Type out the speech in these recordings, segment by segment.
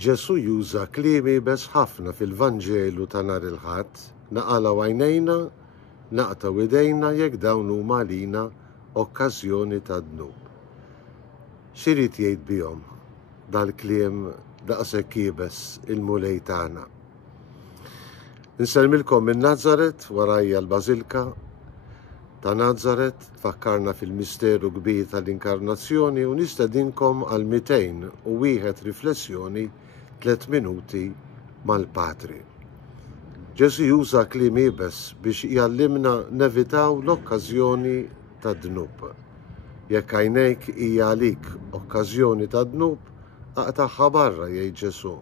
Ġesu juża kliemi bes ħafna fil-Vanġelu ta' nhar il-Ħadd, naqalaw għajnejna, naqtaw idejna jekk dawn huma għalina okkażjoni ta' dnub. X'irid jgħid bihom dal-kliem daqshekk kiebes il-mulej tagħna. Nsellmilkom minn Nażaret warajja l-Bażilka ta' Nażaret tfakkarna fil-misteru kbir tal-Inkarnazzjoni u nistedinkom għal 201 riflessjoni 3 minuti mal-Patri. Ġesu juża kliem ibes biex jgħallimna nevitaw l-okkażjoni ta' dnub. Jekk għajnejk hija għalik okkażjoni ta' dnub, aqtaħħa barra jgħid Ġesu.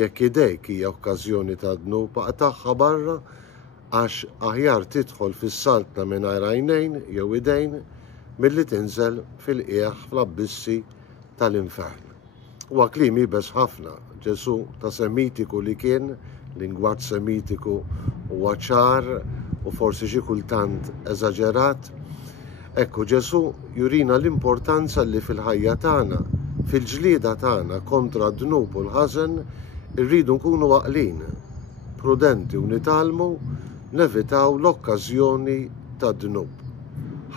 Jekk idejk hija okkażjoni ta' dnub, aqtaħħa barra għax aħjar tidħol fis-saltna mingħajr għajnejn jew idejn milli tinżel fil-qiegħ fl-abbissi tal-infern. Huwa kliem ibes ħafna. Ġesu ta' semitiku li kien, lingwaġġ semitiku huwa ċar u forsi xi kultant eżaġerat. Ekku Ġesu jurina l-importanza li fil-ħajja tagħna, fil-ġlieda tagħna kontra d-dnub u l-ħażen irridu nkunu għaqlin, prudenti u nitalmu nevitaw l-okkażjoni ta' dnub.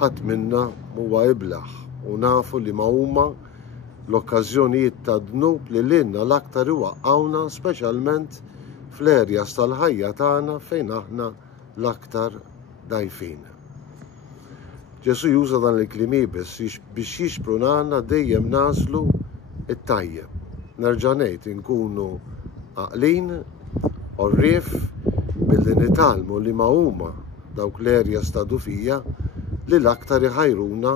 Ħadd minna huwa iblaħ u nafu li ma huma l-okkażjonijiet ta' dnub li lilna l-aktar iwaqqawna speċjalment fl-erjas tal-ħajja tagħna fejn aħna l-aktar dgħajfin. Ġesu juża dan il-kliem ibes biex jixprunana dejjem nażlu it-tajjeb. Nerġa' ngħid inkunu għaqlin, orrief, billi nitalmu li ma huma dawk l-erjas ta' dufija li l-aktar iħajruna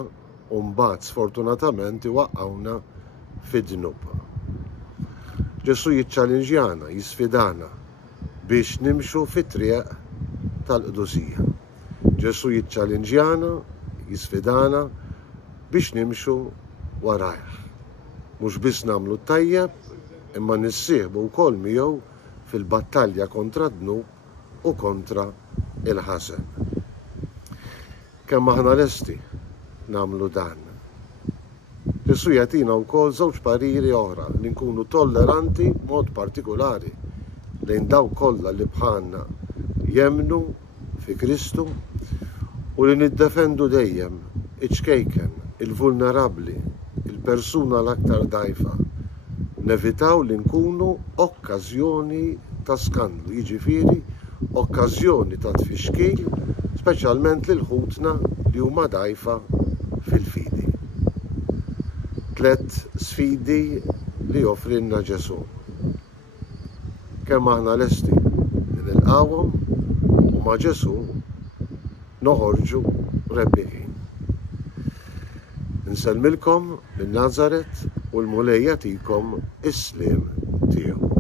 u mbagħad sfortunatament iwaqqawna fid-dnub. Ġesu jiċċalenġjana, jisfidana biex nimxu fit-triq tal-qdusija. Ġesu jiċċalenġjana, jisfidana biex nimxu warajh. Mhux biss nagħmlu t-tajjeb, imma nissieħbu wkoll miegħu fil-battalja kontra d-dnub u kontra il-ħażen. Kemm aħna lesti nagħmlu dan. Ġesu jagħtina wkoll żewġ pariri oħra li nkunu tolleranti b'mod partikolari lejn dawk kollha li bħalna jemmnu fi Kristu u li niddefendu dejjem iċkejken, il-vulnerabbli, il-persuna l-aktar dgħajfa. Nevitaw li nkunu okkażjoni ta' skandlu, jiġifieri okkażjoni ta' tfixkil, speċjalment lil ħutna li huma dgħajfa fil-fidi. 3 sfidi li joffrilna Ġesu. Kemm aħna lesti li nilqawhom u ma' Ġesu noħorġu rebbieħin. Nsellmilkom minn Nażaret u l-mulej jagħtikom is-sliem tiegħu.